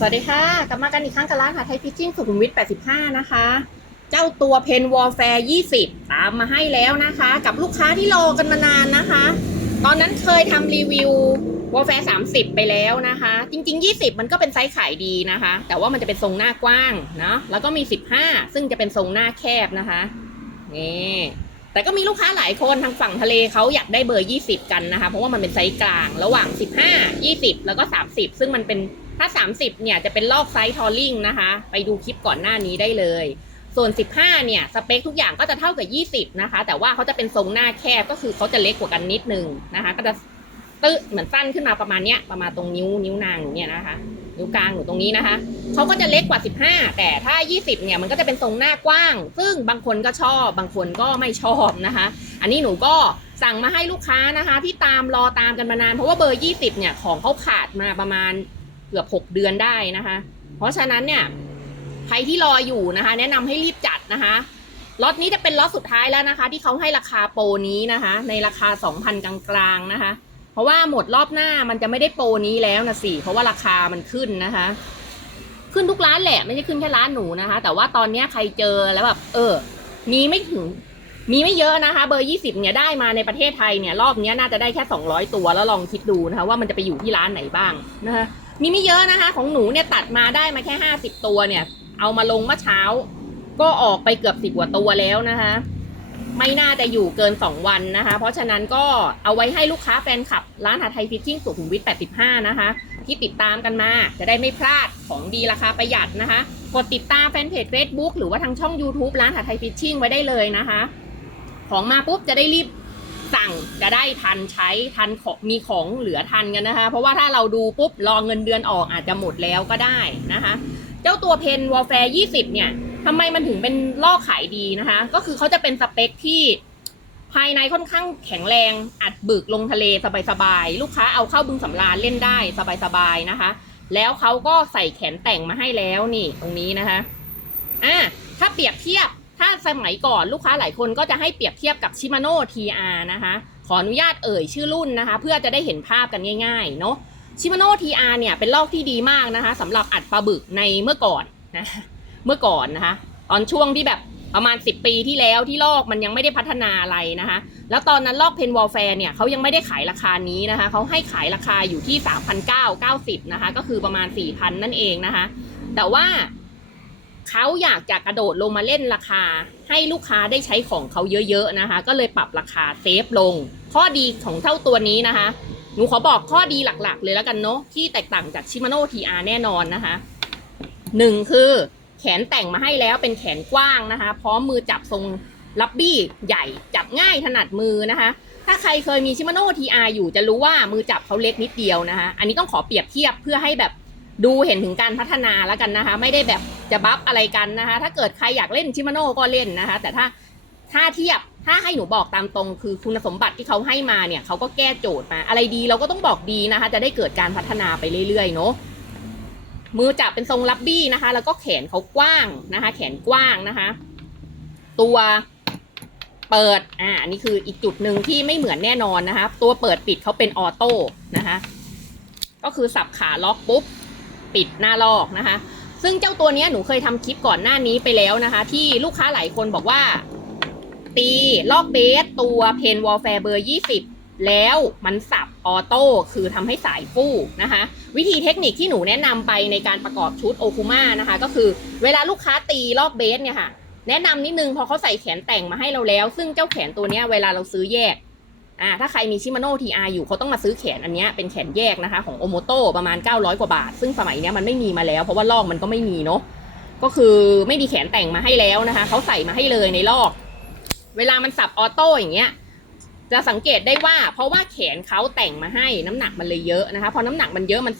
สวัสดีค่ะ กลับมากันอีกครั้งกับร้านหาไทยฟิชชิ่งสุขุมวิท 85 นะคะ เจ้าตัวเพนวอลแฟร์20 ตามมาให้แล้วนะคะ กับลูกค้าที่รอกันมานานนะคะ ตอนนั้นเคยทำรีวิววอลแฟร์30 ไปแล้วนะคะ จริง ๆ 20 มันก็เป็นไซส์ขายดีนะคะ แต่ว่ามันจะเป็นทรงหน้ากว้างเนาะแล้วก็มี 15 ซึ่งจะเป็นทรงหน้าแคบนะคะนี่แต่ก็มีลูกค้าหลายคนทางฝั่งทะเลเขาอยากได้เบอร์ 20 กันนะคะ เพราะว่ามันเป็นไซส์กลางระหว่าง 15 20 แล้วก็ 30 ซึ่งมันเป็น ถ้า 30 เนี่ยจะเป็นลอกไซส์ทอลลิงนะคะ ไปดูคลิปก่อนหน้านี้ได้เลย ส่วน 15 เนี่ย สเปคทุกอย่างก็จะเท่ากับ 20 นะคะ แต่ว่าเขาจะเป็นทรงหน้าแคบก็คือเขาจะเล็กกว่ากันนิดนึงนะคะ ก็จะตื้อเหมือนสั้นขึ้นมาประมาณเนี้ยประมาณตรงนิ้วนิ้วนางหนูเนี่ยนะคะ นิ้วกลางหนูตรงนี้นะคะเขาก็จะเล็กกว่า 15 แต่ถ้า 20 เนี่ยมันก็จะเป็นทรงหน้ากว้าง ซึ่งบางคนก็ชอบบางคนก็ไม่ชอบนะคะ อันนี้หนูก็สั่งมาให้ลูกค้านะคะ ที่ตามรอตามกันมานานเพราะว่าเบอร์ 20 เนี่ยของเขาขาดมาประมาณ เกือบ6เดือนได้นะคะ เพราะฉะนั้นเนี่ยใครที่รออยู่นะคะ แนะนำให้รีบจัดนะคะล็อตนี้จะเป็นล็อตสุดท้ายแล้วนะคะ ที่เขาให้ราคาโปรนี้นะคะ ในราคา 2,000 กลางๆนะคะ เพราะว่าหมดรอบหน้ามันจะไม่ได้โปรนี้แล้วนะสิเพราะว่าราคามันขึ้นนะคะ ขึ้นทุกร้านแหละไม่ใช่ขึ้นแค่ร้านหนูนะคะ แต่ว่าตอนนี้ใครเจอแล้วแบบเออ มีไม่ถึง มีไม่เยอะนะคะ เบอร์ 20 เนี่ยได้มาในประเทศไทยเนี่ย รอบนี้น่าจะได้แค่ 200 ตัวแล้วลองคิดดูนะคะ ว่ามันจะไปอยู่ที่ร้านไหนบ้างนะคะ มีไม่เยอะนะคะ ของหนูเนี่ยตัดมาได้มาแค่50ตัวเนี่ย เอามาลงเมื่อเช้า ก็ออกไปเกือบสิบกว่าตัวแล้วนะคะ ไม่น่าจะอยู่เกิน2วันนะคะ เพราะฉะนั้นก็เอาไว้ให้ลูกค้าแฟนคลับ ร้านหาไทยฟิชชิ่งสุขุมวิท85 นะคะ ที่ติดตามกันมา จะได้ไม่พลาดของดีราคาประหยัดนะคะ กดติดตามแฟนเพจ Facebook หรือว่าทางช่อง YouTube ร้านหาไทยฟิชชิ่งไว้ได้เลยนะคะ ของมาปุ๊บจะได้รีบ สั่งจะได้ทันใช้ทันของมีของเหลือทันกันนะคะ เพราะว่าถ้าเราดูปุ๊บรอเงินเดือนออกอาจจะหมดแล้วก็ได้นะคะ เจ้าตัวเพนวอลแฟร์20เนี่ยทำไมมันถึงเป็นล่อขายดีนะคะ ก็คือเขาจะเป็นสเปคที่ภายในค่อนข้างแข็งแรงอัดบึกลงทะเลสบายๆ ลูกค้าเอาเข้าบึงสำราญเล่นได้สบายๆนะคะ แล้วเขาก็ใส่แขนแต่งมาให้แล้วนี่ตรงนี้นะคะอะถ้าเปรียบเทียบ ถ้าสมัยก่อนลูกค้าหลายคนก็จะให้เปรียบเทียบกับชิมาโน่ TR นะคะ ขออนุญาตเอ่ยชื่อรุ่นนะคะ เพื่อจะได้เห็นภาพกันง่ายๆเนาะชิมาโน่ TR เนี่ยเป็นลอกที่ดีมากนะคะสำหรับอัดปลาบึกในเมื่อก่อนนะเมื่อก่อนนะคะ ตอนช่วงที่แบบประมาณ 10 ปีที่แล้วที่ลอกมันยังไม่ได้พัฒนาอะไรนะคะ แล้วตอนนั้นลอกเพนวอลแฟร์เนี่ยเขายังไม่ได้ขายราคานี้นะคะเขาให้ขายราคาอยู่ที่ 3,990 นะคะ ก็คือประมาณ 4,000 นั่นเองนะคะ แต่ว่า เขาอยากจะกระโดดลงมาเล่นราคา ให้ลูกค้าได้ใช้ของเขาเยอะๆนะคะ ก็เลยปรับราคาเซฟลง ข้อดีของเท่าตัวนี้นะคะ หนูขอบอกข้อดีหลักๆ เลยแล้วกันเนาะที่แตกต่างจากชิมาโน่ TR แน่นอนนะคะหนึ่งคือแขนแต่งมาให้แล้วเป็นแขนกว้างนะคะ พร้อมมือจับทรงลับบี้ใหญ่จับง่ายถนัดมือนะคะ ถ้าใครเคยมีชิมาโน่ TR อยู่จะรู้ว่ามือจับเขาเล็กนิดเดียวนะคะ อันนี้ต้องขอเปรียบเทียบเพื่อให้แบบ ดูเห็นถึงการพัฒนาแล้วกันนะคะ ไม่ได้แบบจะบัฟอะไรกันนะคะ ถ้าเกิดใครอยากเล่นชิมาโน่ก็เล่นนะคะ แต่ถ้าถ้าเทียบถ้าให้หนูบอกตามตรง คือคุณสมบัติที่เขาให้มาเนี่ยเขาก็แก้โจทย์มา อะไรดีเราก็ต้องบอกดีนะคะ จะได้เกิดการพัฒนาไปเรื่อยๆเนาะมือจับเป็นทรงลับบี้นะคะ แล้วก็แขนเขากว้างนะคะ แขนกว้างนะคะ ตัวเปิดอ่าอันนี้คืออีกจุดหนึ่งที่ไม่เหมือนแน่นอนนะคะ ตัวเปิดปิดเขาเป็นออโต้นะคะ ก็คือสับขาล็อกปุ๊บ ปิดหน้าลอกนะคะ ซึ่งเจ้าตัวนี้หนูเคยทำคลิปก่อนหน้านี้ไปแล้วนะคะ ที่ลูกค้าหลายคนบอกว่า ตีลอกเบสตัวเพนวอลแฟร์เบอร์ 20 แล้วมันสับออโต้คือทำให้สายฟู่นะคะ วิธีเทคนิคที่หนูแนะนำไปในการประกอบชุดโอคุมานะคะ ก็คือเวลาลูกค้าตีลอกเบสเนี่ยค่ะ แนะนำนิดนึงพอเขาใส่แขนแต่งมาให้เราแล้ว ซึ่งเจ้าแขนตัวนี้เวลาเราซื้อแยก อ่าถ้าใครมีชิมาโน่ทีอาอยู่เขาต้องมาซื้อแขนอันนี้เป็นแขนแยกนะคะของโอโมโตประมาณ 900 กว่าบาท ซึ่งสมัยนี้มันไม่มีมาแล้ว เพราะว่าลอกมันก็ไม่มีเนาะก็คือไม่มีแขนแต่งมาให้แล้วนะคะเขาใส่มาให้เลยในลอก เวลามันสับออโต้อย่างเงี้ยจะสังเกตได้ว่า เพราะว่าแขนเขาแต่งมาให้น้ำหนักมันเลยเยอะนะคะพอน้ำหนักมันเยอะมัน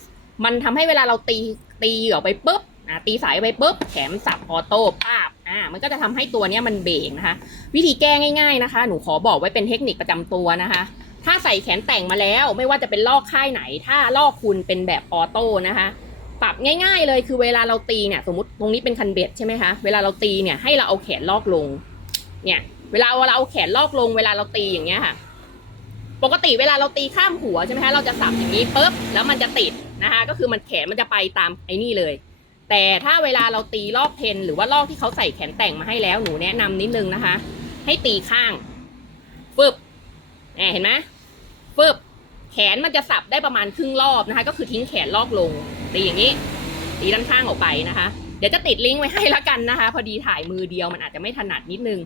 มันทำให้เวลาเราตีตีออกไปปุ๊บ ตีสายไปปุ๊บแขนสับออโต้ป้าบอ่ามันก็จะทำให้ตัวเนี้ยมันเบรกนะคะ วิธีแก้ง่าย ๆนะคะ หนูขอบอกไว้เป็นเทคนิคประจำตัวนะคะ ถ้าใส่แขนแต่งมาแล้วไม่ว่าจะเป็นลอกค่ายไหน ถ้าลอกคุณเป็นแบบออโต้นะคะ ปรับง่าย ๆ เลยคือเวลาเราตีเนี่ยสมมติตรงนี้เป็นคันเบ็ดใช่ไหมคะเวลาเราตีเนี่ยให้เราเอาแขนลอกลง เนี่ยเวลาเราเอาแขนลอกลงเวลาเราตีอย่างเงี้ยค่ะ ปกติเวลาเราตีข้ามหัวใช่ไหมคะเราจะสับอย่างนี้ปุ๊บแล้วมันจะติดนะคะ ก็คือมันแขนมันจะไปตามไอ้นี่เลย แต่ถ้าเวลาเราตีลอกเพนหรือว่าลอกที่เขาใส่แขนแต่งมาให้แล้วหนูแนะนำนิดนึงนะคะ ให้ตีข้างฟึบแหมเห็นไหมฟึบแขนมันจะสับได้ประมาณครึ่งรอบนะคะ ก็คือทิ้งแขนลอกลงตีอย่างนี้ ตีด้านข้างออกไปนะคะ เดี๋ยวจะติดลิงก์ไว้ให้แล้วกันนะคะ พอดีถ่ายมือเดียวมันอาจจะไม่ถนัดนิดนึง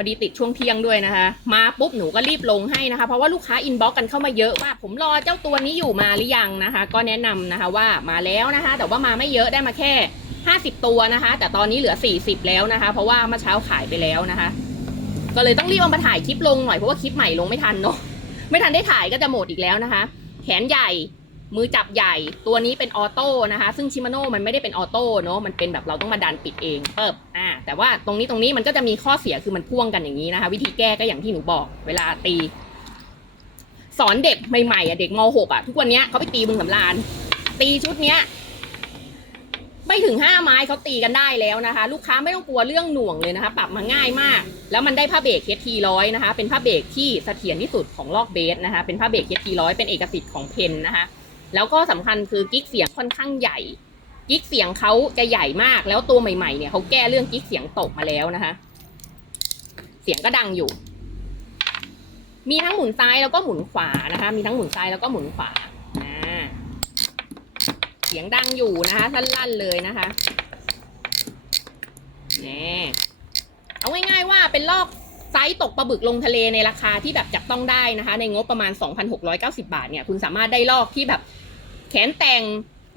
อดีติดช่วงเที่ยงด้วยนะคะ มาปุ๊บหนูก็รีบลงให้นะคะ เพราะว่าลูกค้าอินบ็อกกันเข้ามาเยอะว่าผมรอเจ้าตัวนี้อยู่มาหรือยังนะคะ ก็แนะนำนะคะว่ามาแล้วนะคะ แต่ว่ามาไม่เยอะได้มาแค่ 50 ตัวนะคะ แต่ตอนนี้เหลือ 40 แล้วนะคะ เพราะว่าเมื่อเช้าขายไปแล้วนะคะ ก็เลยต้องรีบเอามาถ่ายคลิปลงหน่อยเพราะว่าคลิปใหม่ลงไม่ทันเนาะไม่ทันได้ถ่ายก็จะหมดอีกแล้วนะคะ แขนใหญ่ มือจับใหญ่ตัวนี้เป็นออโต้นะคะ ซึ่งชิมาโน่มันไม่ได้เป็นออโต้เนาะมันเป็นแบบเราต้องมาดันปิดเองเปิบอ่าแต่ว่าตรงนี้ตรงนี้มันก็จะมีข้อเสียคือมันพ่วงกันอย่างนี้นะคะ วิธีแก้ก็อย่างที่หนูบอก เวลาตี สอนเด็กใหม่ๆอะเด็กม .6 อะทุกวันเนี้ยเขาไปตีบึงสำราน ตีชุดเนี้ยไม่ถึงห้าไม้เขาตีกันได้แล้วนะคะ ลูกค้าไม่ต้องกลัวเรื่องหน่วงเลยนะคะ ปรับมาง่ายมาก แล้วมันได้ผ้าเบรกเคสทีร้อยนะคะ เป็นผ้าเบรกที่เสถียรที่สุดของลอกเบสนะคะ เป็นผ้าเบรกเคสทีร้อยเป็นเอกสิทธิ์ของเพนนะคะ แล้วก็สำคัญคือกิ๊กเสียงค่อนข้างใหญ่ กิ๊กเสียงเขาจะใหญ่มาก แล้วตัวใหม่ๆเนี่ยเขาแก้เรื่องกิ๊กเสียงตกมาแล้วนะคะ เสียงก็ดังอยู่ มีทั้งหมุนซ้ายแล้วก็หมุนขวานะคะ มีทั้งหมุนซ้ายแล้วก็หมุนขวาเสียงดังอยู่นะคะลั่นๆเลยนะคะนี่เอาง่ายๆว่าเป็นลอกไซส์ตกปลาบึกลงทะเลในราคาที่แบบจับต้องได้นะคะ ในงบประมาณ 2,690 บาทเนี่ย คุณสามารถได้ลอกที่แบบ แขนแต่ง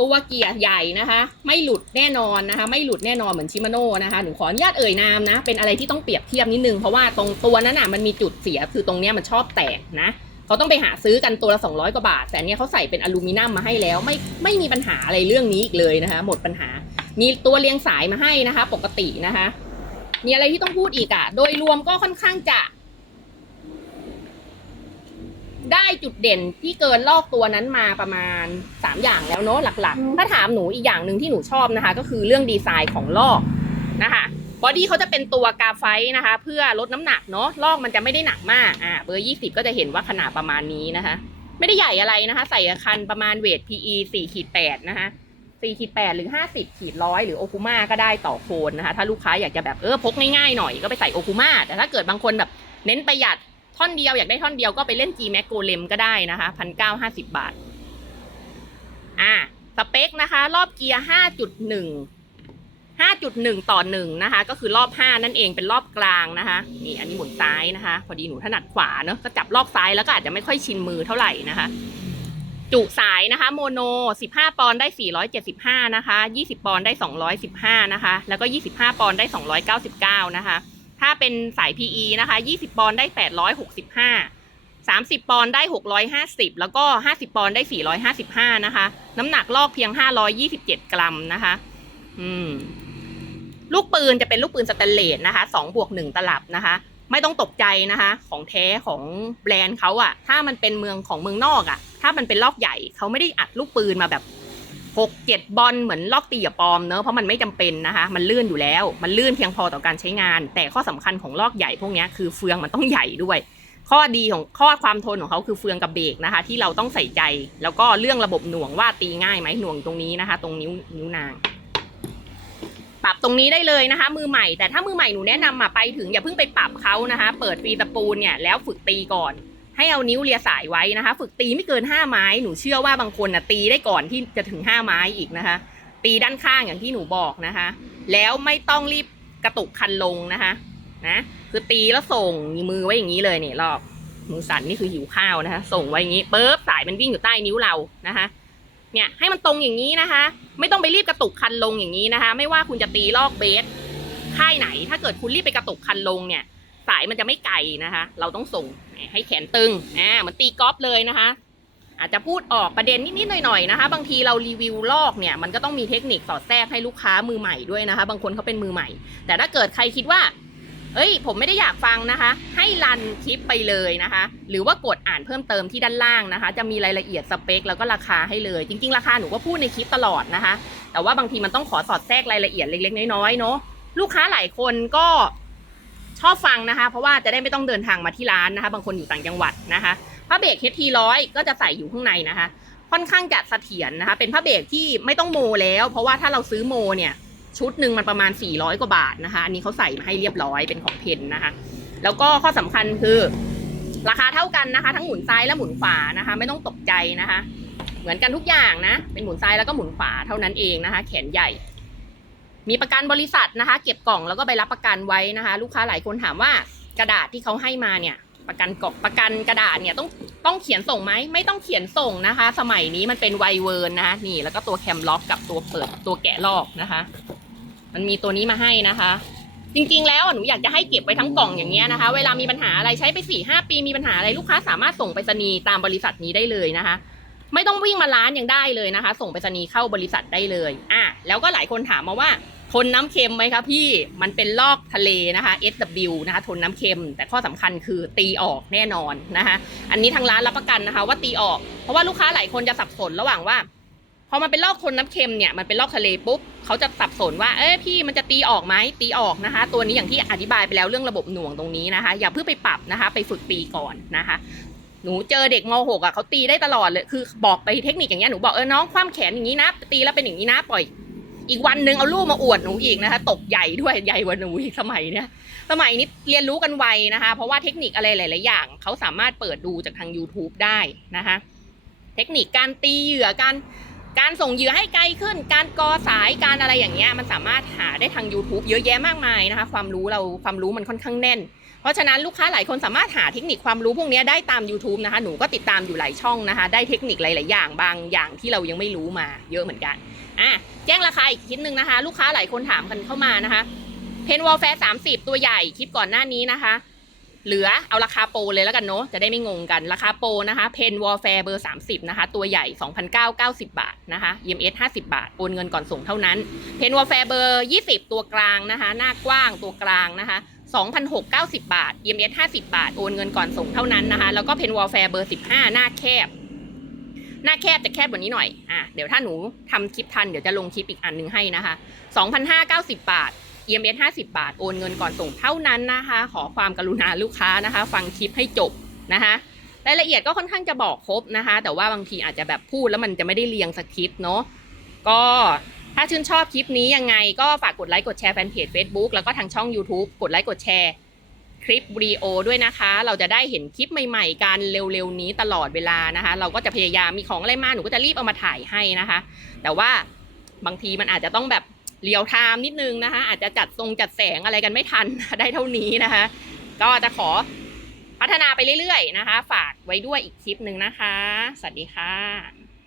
ตัวเกียร์ใหญ่นะคะ ไม่หลุดแน่นอนนะคะ ไม่หลุดแน่นอนเหมือนชิมาโน่นะคะหนูขออนุญาตเอ่ยนามนะ เป็นอะไรที่ต้องเปรียบเทียบนิดนึง เพราะว่าตรงตัวนั้นอะมันมีจุดเสียคือตรงเนี้ยมันชอบแตกนะเขาต้องไปหาซื้อกันตัวละ 200 กว่าบาท แต่อันเนี้ยเขาใส่เป็นอลูมิเนียมมาให้แล้ว ไม่ไม่มีปัญหาอะไรเรื่องนี้อีกเลยนะคะ หมดปัญหา มีตัวเรียงสายมาให้นะคะ ปกตินะคะ มีอะไรที่ต้องพูดอีกอะ่ะ โดยรวมก็ค่อนข้างจะ ได้จุดเด่นที่เกินลอกตัวนั้นมาประมาณ 3 อย่างแล้วเนาะหลักๆ ถ้าถามหนูอีกอย่างหนึ่งที่หนูชอบนะคะ ก็คือเรื่องดีไซน์ของลอกนะคะบอดี้เขาจะเป็นตัวกาไฟนะคะ เพื่อลดน้ำหนักเนาะลอกมันจะไม่ได้หนักมากอ่าเบอร์ 20 ก็จะเห็นว่าขนาดประมาณนี้นะคะ ไม่ได้ใหญ่อะไรนะคะ ใส่คันประมาณเวท PE 4ขีด8นะคะ4ขีด8หรือ 50ขีดร้อยหรือโอคูมาก็ได้ต่อโคนนะคะ ถ้าลูกค้าอยากจะแบบเออพกง่ายๆหน่อยก็ไปใส่โอคูมาแต่ถ้าเกิดบางคนแบบเน้นประหยัด ท่อนเดียวอยากได้ท่อนเดียวก็ไปเล่น G Max g o l e m ก็ได้นะคะพันเก้าห้าสิบบาท อ่าสเปคนะคะ รอบเกียร์ห้าจุดหนึ่งห้าจุดหนึ่งต่อหนึ่งนะคะ ก็คือรอบห้านั่นเองเป็นรอบกลางนะคะ นี่อันนี้หมุนซ้ายนะคะ พอดีหนูถนัดขวาเนอะก็จับรอบซ้ายแล้วก็อาจจะไม่ค่อยชินมือเท่าไหร่นะคะ จุสายนะคะ โมโน 15 ปอนด์ได้ 475 นะคะ 20 ปอนด์ได้ 215 นะคะ แล้วก็ 25 ปอนด์ได้ 299 นะคะ ถ้าเป็นสาย PE นะคะ 20 ปอนด์ได้ 865 30 ปอนด์ได้ 650 แล้วก็ 50 ปอนด์ได้ 455 นะคะ น้ำหนักลอกเพียง 527 กรัมนะคะ อืม ลูกปืนจะเป็นลูกปืนสแตนเลสนะคะ2บวก1ตลับนะคะ ไม่ต้องตกใจนะคะ ของแท้ของแบรนด์เขาอะถ้ามันเป็นเมืองของเมืองนอกอะถ้ามันเป็นลอกใหญ่เขาไม่ได้อัดลูกปืนมาแบบ หกเจ็ดบอลเหมือนลอกตีกับปลอมเนอะเพราะมันไม่จำเป็นนะคะ มันลื่นอยู่แล้ว มันลื่นเพียงพอต่อการใช้งาน แต่ข้อสำคัญของลอกใหญ่พวกนี้คือเฟืองมันต้องใหญ่ด้วย ข้อดีของข้อความทนของเขาคือเฟืองกับเบรกนะคะ ที่เราต้องใส่ใจ แล้วก็เรื่องระบบหน่วงว่าตีง่ายไหมหน่วงตรงนี้นะคะ ตรงนิ้วนิ้วนางปรับตรงนี้ได้เลยนะคะ มือใหม่แต่ถ้ามือใหม่หนูแนะนำมาไปถึงอย่าเพิ่งไปปรับเขานะคะ เปิดฟีตะปูนเนี่ยแล้วฝึกตีก่อน ให้เอานิ้วเลียสายไว้นะคะ ฝึกตีไม่เกินห้าไม้ หนูเชื่อว่าบางคนนะตีได้ก่อนที่จะถึงห้าไม้อีกนะคะ ตีด้านข้างอย่างที่หนูบอกนะคะ แล้วไม่ต้องรีบกระตุกคันลงนะคะ นะคือตีแล้วส่งมือไว้อย่างนี้เลยเนี่ยรอบมือสั่นนี่คือหิวข้าวนะคะ ส่งไว้อย่างนี้ปุ๊บสายมันวิ่งอยู่ใต้นิ้วเรานะคะ เนี่ยให้มันตรงอย่างนี้นะคะ ไม่ต้องไปรีบกระตุกคันลงอย่างนี้นะคะ ไม่ว่าคุณจะตีลอกเบสค่ายไหน ถ้าเกิดคุณรีบไปกระตุกคันลงเนี่ย สายมันจะไม่ไกลนะคะ เราต้องส่ง ให้แขนตึง อ่าเหมือนตีกอล์ฟเลยนะคะ อาจจะพูดออกประเด็นนิดๆหน่อยๆนะคะ บางทีเรารีวิวลอกเนี่ยมันก็ต้องมีเทคนิคสอดแทรกให้ลูกค้ามือใหม่ด้วยนะคะ บางคนเขาเป็นมือใหม่ แต่ถ้าเกิดใครคิดว่า เอ้ย ผมไม่ได้อยากฟังนะคะ ให้รันคลิปไปเลยนะคะ หรือว่ากดอ่านเพิ่มเติมที่ด้านล่างนะคะ จะมีรายละเอียดสเปค แล้วก็ราคาให้เลย จริง ๆ ราคาหนูก็พูดในคลิปตลอดนะคะ แต่ว่าบางทีมันต้องขอสอดแทรกรายละเอียดเล็ก ๆ น้อยๆเนาะลูกค้าหลายคนก็ ชอบฟังนะคะ เพราะว่าจะได้ไม่ต้องเดินทางมาที่ร้านนะคะ บางคนอยู่ต่างจังหวัดนะคะผ้าเบรกเฮทีร้อยก็จะใส่อยู่ข้างในนะคะ ค่อนข้างจะเสถียรนะคะ เป็นผ้าเบรกที่ไม่ต้องโมแล้ว เพราะว่าถ้าเราซื้อโมเนี่ยชุดหนึ่งมันประมาณ 400 กว่าบาทนะคะ อันนี้เขาใส่มาให้เรียบร้อยเป็นของเพนนะคะ แล้วก็ข้อสำคัญคือ ราคาเท่ากันนะคะ ทั้งหมุนซ้ายและหมุนขวานะคะ ไม่ต้องตกใจนะคะ เหมือนกันทุกอย่างนะ เป็นหมุนซ้ายแล้วก็หมุนขวาเท่านั้นเองนะคะ แขนใหญ่ มีประกันบริษัทนะคะ เก็บกล่องแล้วก็ใบรับประกันไว้นะคะ ลูกค้าหลายคนถามว่ากระดาษที่เขาให้มาเนี่ย ประกันกล่องประกันกระดาษเนี่ยต้องต้องเขียนส่งไหมไม่ต้องเขียนส่งนะคะ สมัยนี้มันเป็นไวเวิร์นนะคะนี่ แล้วก็ตัวแคมล็อกกับตัวเปิดตัวแกะลอกนะคะ มันมีตัวนี้มาให้นะคะ จริงๆ แล้วหนูอยากจะให้เก็บไว้ทั้งกล่องอย่างเงี้ยนะคะ เวลามีปัญหาอะไรใช้ไปสี่ห้าปีมีปัญหาอะไรลูกค้าสามารถส่งไปรษณีย์ตามบริษัทนี้ได้เลยนะคะไม่ต้องวิ่งมาร้านยังได้เลยนะคะ ส่งไปรษณีย์เข้าบริษัทได้เลย อะ แล้วก็หลายคนถามมาว่า ทนน้ำเค็มไหมคะพี่มันเป็นลอกทะเลนะคะ SW นะคะทนน้ำเค็ม แต่ข้อสำคัญคือตีออกแน่นอนนะคะอันนี้ทางร้านรับประกันนะคะว่าตีออก เพราะว่าลูกค้าหลายคนจะสับสนระหว่างว่าพอมันเป็นลอกทนน้ำเค็มเนี่ยมันเป็นลอกทะเลปุ๊บเขาจะสับสนว่าเอ้พี่มันจะตีออกไหมตีออกนะคะ ตัวนี้อย่างที่อธิบายไปแล้วเรื่องระบบหน่วงตรงนี้นะคะ อย่าเพิ่งไปปรับนะคะ ไปฝึกตีก่อนนะคะหนูเจอเด็กม .6 อะเขาตีได้ตลอดเลย คือบอกไปเทคนิคอย่างเงี้ยหนูบอกเออน้องคว่ำแขนอย่างนี้นะ ตีแล้วเป็นอย่างนี้นะปล่อย อีกวันหนึ่งเอาลูกมาอวดหนูอีกนะคะ ตกใหญ่ด้วยใหญ่กว่าหนูอีกสมัยเนี้ยสมัยนี้เรียนรู้กันไวนะคะ เพราะว่าเทคนิคอะไรหลาย ๆ อย่างเขาสามารถเปิดดูจากทาง YouTube ได้นะคะ เทคนิคการตีเหยื่อการการส่งเหยื่อให้ไกลขึ้น การกอสายการอะไรอย่างเงี้ยมันสามารถหาได้ทาง YouTube เยอะแยะมากมายนะคะ ความรู้เราความรู้มันค่อนข้างแน่น เพราะฉะนั้นลูกค้าหลายคนสามารถหาเทคนิคความรู้พวกนี้ได้ตาม YouTube นะคะ หนูก็ติดตามอยู่หลายช่องนะคะ ได้เทคนิคหลาย ๆ อย่างบางอย่างที่เรายังไม่รู้มาเยอะเหมือนกันอะแจ้งราคาอีกทีนึงนะคะ ลูกค้าหลายคนถามกันเข้ามานะคะเพนวอลแฟร์สามสิบตัวใหญ่คลิปก่อนหน้านี้นะคะ เหลือเอาราคาโปรเลยแล้วกันเนาะจะได้ไม่งงกันราคาโปรนะคะเพนวอลแฟร์เบอร์ 30 นะคะ ตัวใหญ่ 2,990 บาทนะคะ EMS 50 บาท โอนเงินก่อนส่งเท่านั้นเพนวอลแฟร์เบอร์ 20 ตัวกลางนะคะ หน้ากว้างตัวกลางนะคะ 2,690 บาท EMS 50 บาท โอนเงินก่อนส่งเท่านั้นนะคะ แล้วก็เพนวอลแฟร์เบอร์ 15 หน้าแคบ หน้าแคบจะแคบกว่านี้หน่อย อะ เดี๋ยวถ้าหนูทำคลิปทัน เดี๋ยวจะลงคลิปอีกอันหนึ่งให้นะคะ 2,590 บาท EMS 50 บาท โอนเงินก่อนส่งเท่านั้นนะคะ ขอความกรุณาลูกค้านะคะ ฟังคลิปให้จบนะคะรายละเอียดก็ค่อนข้างจะบอกครบนะคะ แต่ว่าบางทีอาจจะแบบพูดแล้วมันจะไม่ได้เรียงสคริปต์เนาะก็ ถ้าชื่นชอบคลิปนี้ยังไงก็ฝากกดไลค์กดแชร์แฟนเพจ Facebook แล้วก็ทางช่อง YouTube กดไลค์กดแชร์คลิปวิดีโอด้วยนะคะ เราจะได้เห็นคลิปใหม่ๆ กันเร็วๆนี้ตลอดเวลานะคะ เราก็จะพยายามมีของอะไรมาหนูก็จะรีบเอามาถ่ายให้นะคะ แต่ว่าบางทีมันอาจจะต้องแบบเรียวไทม์นิดนึงนะคะ อาจจะจัดทรงจัดแสงอะไรกันไม่ทันได้เท่านี้นะคะ ก็จะขอพัฒนาไปเรื่อยๆนะคะ ฝากไว้ด้วยอีกคลิปหนึ่งนะคะ สวัสดีค่ะ